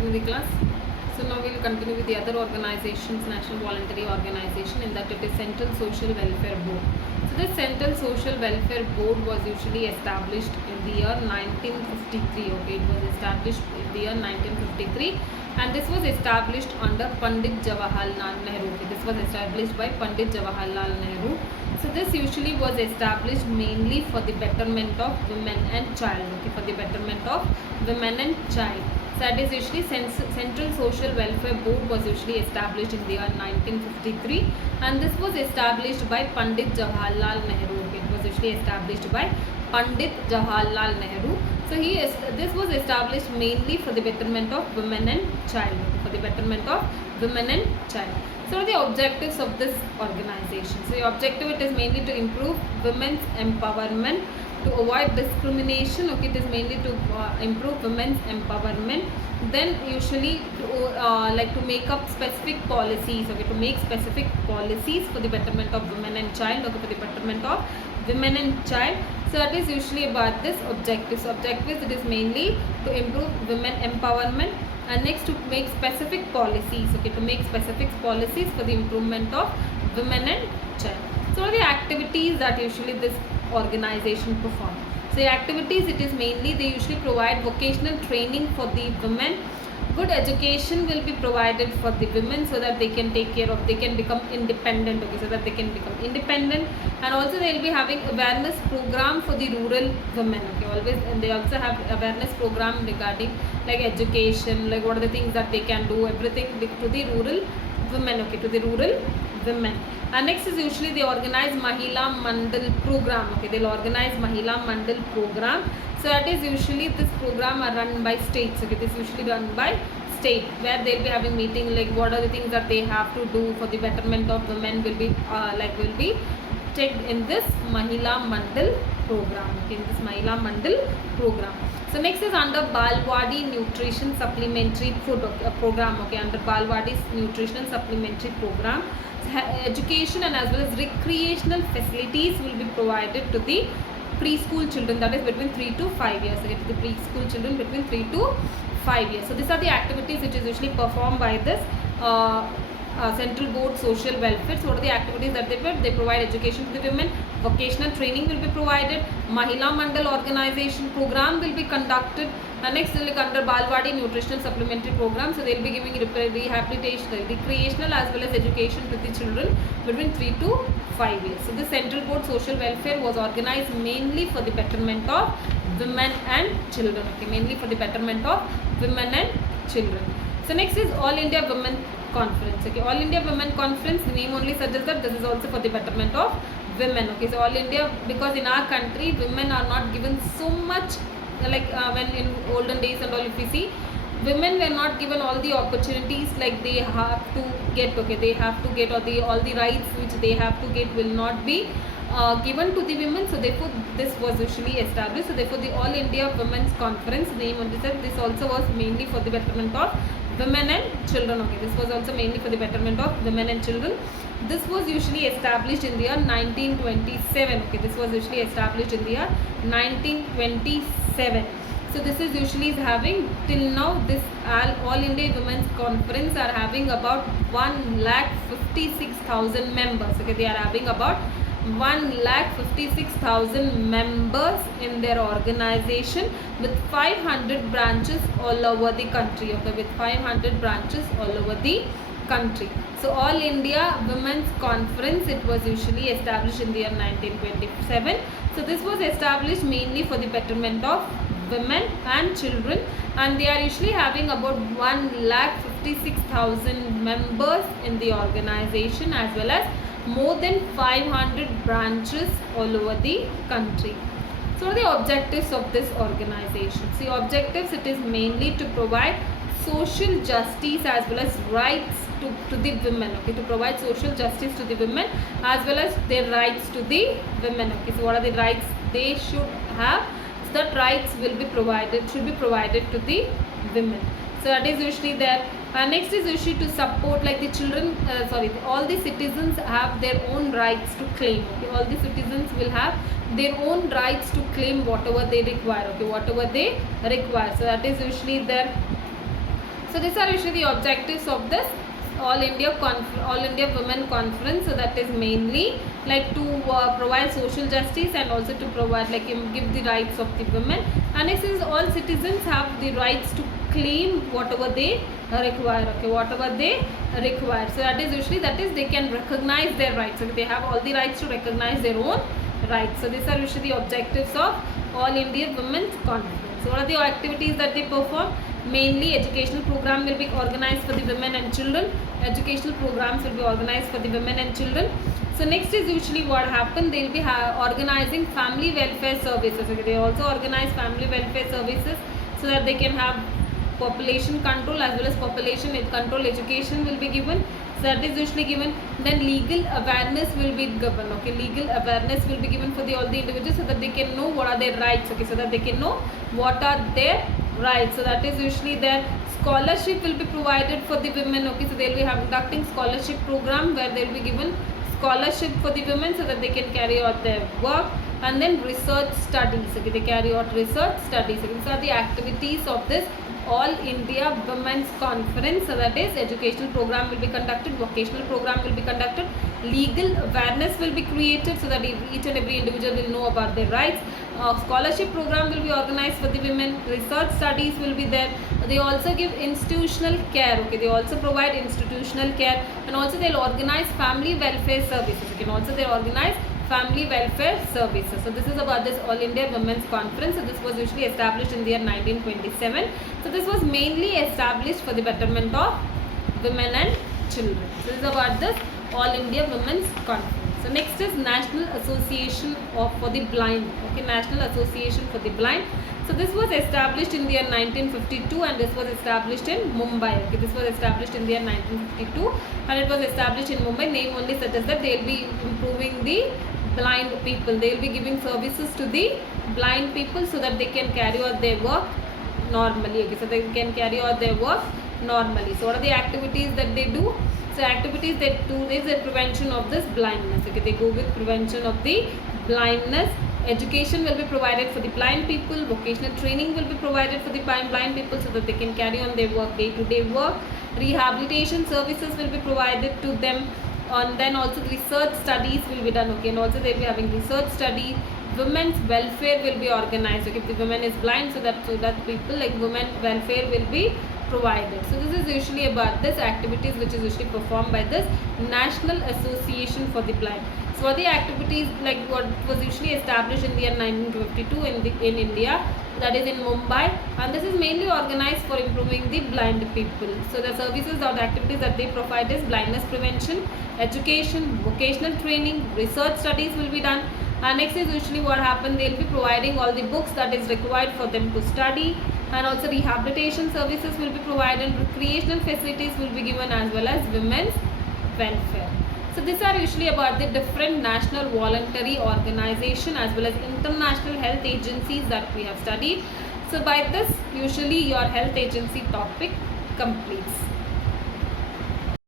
continue the class. So now we will continue with the other organizations, National Voluntary Organization, in that it is Central Social Welfare Board. So this Central Social Welfare Board was usually established in the year 1953. Okay, it was established in the year 1953, and this was established under Pandit Jawaharlal Nehru. Okay, this was established by Pandit Jawaharlal Nehru. So this usually was established mainly for the betterment of women and child. Okay, for the betterment of women and child. So that is usually Central Social Welfare Board was usually established in the year 1953, and this was established by Pandit Jawaharlal Nehru. Okay, it was usually established by Pandit Jawaharlal Nehru. So this was established mainly for the betterment of women and child. Okay, for the betterment of women and child. So the objectives of this organization. So the objective, it is mainly to improve women's empowerment, to avoid discrimination. Okay, it is mainly to improve women's empowerment. Then usually to make up specific policies. Okay, to make specific policies for the betterment of women and child. Okay, for the betterment of women and child. So that is usually about this objectives. Objectives, it is mainly to improve women empowerment, and next to make specific policies. Okay, to make specific policies for the improvement of women and child. So the activities that usually this organization perform. So the activities, it is mainly they usually provide vocational training for the women. Good education will be provided for the women so that they can take care of, they can become independent. Okay, so that they can become independent, and also they will be having awareness program for the rural women. Okay, always, and they also have awareness program regarding like education, like what are the things that they can do, everything to the rural women. Okay, to the rural women. And next is usually they organize Mahila Mandal program. Okay, they'll organize Mahila Mandal program. So that is usually this program are run by states. Okay, this is usually run by state, where they'll be having meeting like what are the things that they have to do for the betterment of women will be will be checked in this Mahila Mandal program. Okay, in this Mahila Mandal program. So next is under Balwadi Nutrition Supplementary Food program. Okay, under Balwadi's Nutrition Supplementary program, education and as well as recreational facilities will be provided to the preschool children, that is between 3 to 5 years. Okay, to the preschool children between 3 to 5 years. So these are the activities which is usually performed by this Central Board Social Welfare. So what are the activities that they provide? They provide education to the women, vocational training will be provided, Mahila Mandal organization program will be conducted, and next like under Balwadi Nutritional Supplementary program, so they will be giving rehabilitation, recreational as well as education to the children between 3 to 5 years. So the Central Board Social Welfare was organized mainly for the betterment of women and children. Okay, mainly for the betterment of women and children. So next is All India Women Conference. Okay, All India Women Conference, the name only suggests that this is also for the betterment of women. Okay, so All India, because in our country women are not given so much when in olden days and all, if we see, women were not given all the opportunities like they have to get. Okay, they have to get all the rights which they have to get will not be given to the women. So therefore this was usually established. So therefore the All India Women's Conference, name only said, this also was mainly for the betterment of women and children. Okay, this was also mainly for the betterment of women and children. This was usually established in the year 1927. Okay, this was usually established in the year 1927. So this is usually having till now this All India Women's Conference are having about 1,56,000 members. Okay, they are having about 1,56,000 members in their organization with 500 branches all over the country. Okay, with 500 branches all over the country. So All India Women's Conference, it was usually established in the year 1927. So this was established mainly for the betterment of women and children, and they are usually having about 1,56,000 members in the organization as well as more than 500 branches all over the country. So what are the objectives of this organization? See, objectives, it is mainly to provide social justice as well as rights to the women. Okay, to provide social justice to the women as well as their rights to the women. Okay, so what are the rights they should have? So that rights will be provided, should be provided to the women. So that is usually there. Next is usually to support like the children, all the citizens have their own rights to claim. Okay, all the citizens will have their own rights to claim whatever they require. Okay, whatever they require. So that is usually there. So these are usually the objectives of this All India Women Conference. So that is mainly like to provide social justice and also to provide like give the rights of the women. And next is all citizens have the rights to claim whatever they require. Okay, whatever they require. So that is usually they can recognize their rights. Okay, they have all the rights to recognize their own rights. So these are usually the objectives of All India Women's Conference. So what are the activities that they perform? Mainly educational program will be organized for the women and children. Educational programs will be organized for the women and children. So next is usually what happen, they will be organizing family welfare services. Okay, they also organize family welfare services so that they can have population control as well as population control education will be given. So that is usually given. Then legal awareness will be given. Okay, legal awareness will be given for all the individuals so that they can know what are their rights. Okay, so that they can know what are their rights. So that is usually their scholarship will be provided for the women. Okay, so they will be conducting scholarship program where they will be given scholarship for the women so that they can carry out their work. And then research studies. Okay, they carry out research studies. Okay, these are the activities of this All India Women's Conference. So that is educational program will be conducted, vocational program will be conducted, legal awareness will be created so that each and every individual will know about their rights. Scholarship program will be organized for the women, research studies will be there. They also give institutional care. Okay, they also provide institutional care, and also they'll organize family welfare services. Okay, and also they organize family welfare services. So this is about this All India Women's Conference. So this was usually established in the year 1927. So this was mainly established for the betterment of women and children. So this is about this All India Women's Conference. So next is National Association for the Blind. Okay, National Association for the Blind. So this was established in the year 1952 and this was established in Mumbai. Okay, this was established in the year 1952 and it was established in Mumbai. Name only suggests that they will be improving the blind people. They will be giving services to the blind people so that they can carry out their work normally. Okay, so they can carry out their work normally. So what are the activities that they do? So activities that do is the prevention of this blindness. Okay, they go with prevention of the blindness. Education will be provided for the blind people. Vocational training will be provided for the blind people so that they can carry on their work, day-to-day work. Rehabilitation services will be provided to them. And then also research studies will be done. Okay, and also they will be having research study. Women's welfare will be organized. Okay, if the woman is blind, so that people like women welfare will be provided. So this is usually about this activities which is usually performed by this National Association for the Blind. So what the activities like what was usually established in the year 1952 in India, that is in Mumbai, and this is mainly organized for improving the blind people. So the services or the activities that they provide is blindness prevention, education, vocational training, research studies will be done. And next is usually what happened, they will be providing all the books that is required for them to study, and also rehabilitation services will be provided, recreational facilities will be given, as well as women's welfare. So these are usually about the different national voluntary organization as well as international health agencies that we have studied. So by this usually your health agency topic completes.